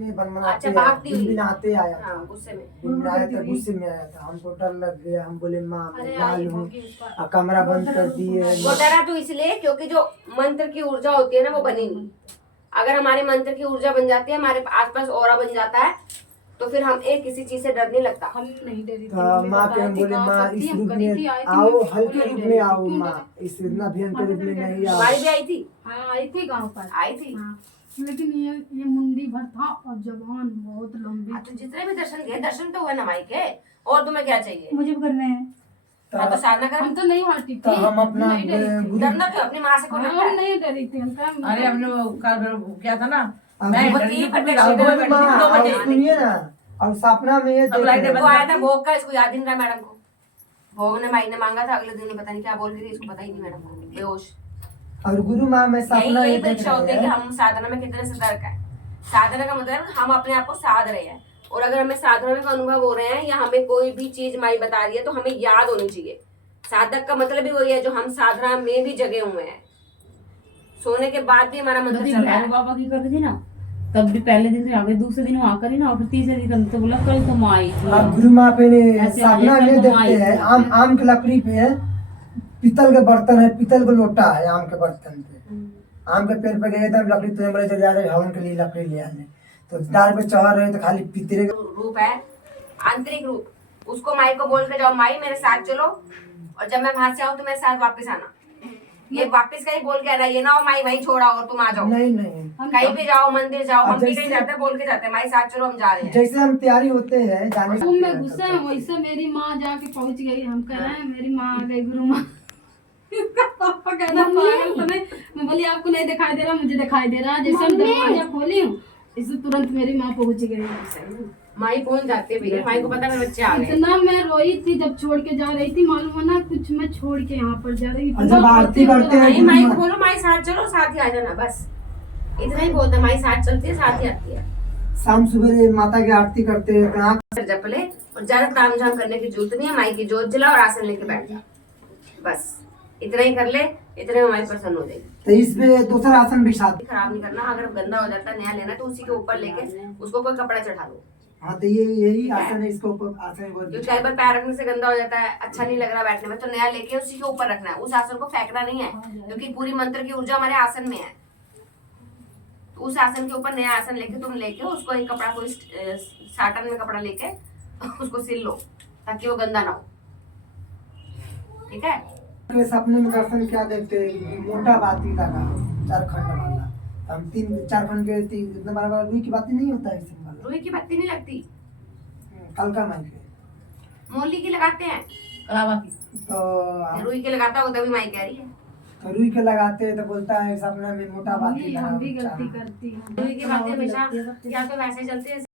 अच्छा भागती हुई नहाते आया था। हाँ, गुस्से में दिन आया था, गुस्से में आया था, हमको डर लग गया। हम बोले माँ मैं लाल हूँ, कमरा बंद कर दिए। वो डरा तो इसलिए क्योंकि जो मंत्र की ऊर्जा होती है ना वो बनी नहीं। अगर हमारे मंत्र की ऊर्जा बन जाती है, हमारे आसपास ऑरा बन जाता है, तो फिर हम एक किसी चीज से डर नहीं लगता। हम नहीं डरी थी। माँ के हम बोले माँ इस रूप में आओ, हल्के रूप में आओ माँ, इस इतना भयंकर रूप में नहीं आओ। हमारी भी आई थी, हाँ आई थी गाँव पर, आई थी। हाँ। लेकिन ये मुंडी भर था और जबान बहुत लंबी। तो जितने भी दर्शन किए, दर्शन तो हुए ना माई के, और तुम्हें क्या चाहिए? मुझे भी करने हैं। तो साधना कर। हम तो नहीं हटी थी, तो हम अपना डरना क्यों? अपनी माँ से कौन डरता है? हम नहीं डरी थी। अरे हमने वो क्या था ना, मैं सुनिए ना, और सपना में ये वो आया था भोग का, इसको याद ही नहीं रहा मैडम को। भोग ने माई ने मांगा था, अगले दिन ही पता नहीं क्या बोल रही थी, इसको पता ही नहीं मैडम को, बेहोश। और गुरु माँ में सपना यही परीक्षा होती है कि हम साधना में कितने सतर्क है। साधना का मतलब हम अपने आप को साध रहे हैं, और अगर हमें साधना का अनुभव हो रहे हैं या हमें कोई भी चीज माई बता रही है तो हमें याद होनी चाहिए। साधक का मतलब भी वही है जो हम साधना में भी जगे हुए हैं, सोने के बाद भी हमारा मंत्र चल रहा है। बाबा की करती थी ना, तब भी पहले दिन से आगे, दूसरे दिन वहाँ करी ना, और फिर तीसरे दिन तो बोला कल तो माँ आई थी। अब गुरु माँ पे साधना में देखते हैं, आम की लकड़ी पे पीतल के बर्तन है, पीतल का लोटा है आम के बर्तन पे। आम के पेड़ पे गए थे, लकड़ी तुझे बोले चल जा रहे हवन के लिए लकड़ी ले आने, तो दार पे चढ़ रहे तो खाली पितरे रूप है, आंतरिक रूप। उसको माई को बोल के जाओ माई मेरे साथ चलो, और जब मैं वहां से आऊँ तो मेरे साथ वापस आना। ये वापस कहीं बोल के आना, ये ना हो माई वहीं छोड़ा और तुम आ जाओ। नहीं नहीं, कहीं भी जाओ, मंदिर जाओ, हम भी कहीं जाते हैं बोल के जाते हैं माई साथ चलो हम जा रहे हैं। जैसे हम तैयारी होते हैं जाने तुम में गुस्सा है, वैसे मेरी माँ जाके पहुंच गई। हम कह रहे हैं मेरी माँ आ गई, गुरु माँ। पापा कह रहा पागल तो नहीं। मैं बोली आपको नहीं दिखाई दे रहा, मुझे दिखाई दे रहा। जैसे हम दरवाजा खोली हूँ, इससे तुरंत मेरी माँ पहुंच गई। माई पहुंच जाते हैं भैया, माई को पता मेरे बच्चे आ गए। इतना मैं रोई थी जब छोड़ के जा रही थी, मालूम है ना, कुछ मैं छोड़ के यहाँ पर जा रही थी। जब आरती करते हैं नहीं माई को बोलो माई साथ चलो, साथ ही आ जाना, बस इतना ही बोलते हैं। माई साथ चलती है, साथ ही आती है। शाम सुबह माता की आरती करते हैं, जप ले, और ज्यादा तामझाम करने की जरूरत नहीं है। माई की जोत जला और आसन लेके बैठ जा, बस इतना ही कर ले, इतने में माई प्रसन्न हो जाएगी। तो इसमें दूसरा आसन भी साथ खराब नहीं करना, अगर गंदा हो जाता है नया लेना तो उसी के ऊपर लेके उसको कोई कपड़ा चढ़ा दो। हाँ तो यही आसन है, इसको ऊपर आसन बोलते क्योंकि कई बार पैर रखने से गंदा हो जाता है, अच्छा नहीं लग रहा बैठने में, तो नया लेके उसी के ऊपर रखना है। उस आसन को फेंकना नहीं है, क्योंकि पूरी मंत्र की ऊर्जा हमारे आसन में है। तो उस आसन के ऊपर नया आसन लेके तुम लेके उसको एक कपड़ा, कोई साटन में कपड़ा लेके उसको सिल लो, ताकि वो गंदा ना हो। ठीक है। सपने में दर्शन क्या देखते हैं, मोटा बाती लगा 4 खंड वाला, हम 3-4 खंड के इतना बड़ा रुई की बाती नहीं होता है। रुई की बत्ती नहीं लगती, कल का माई के मोली की लगाते हैं, कलावा की। तो रुई के लगाता हो तभी माई कह रही है। तो रुई के लगाते हैं तो बोलता है सपने में मोटा बाती लगा। हम भी गलती करती हैं। रुई की बातें हमेशा या तो वैसे चलते हैं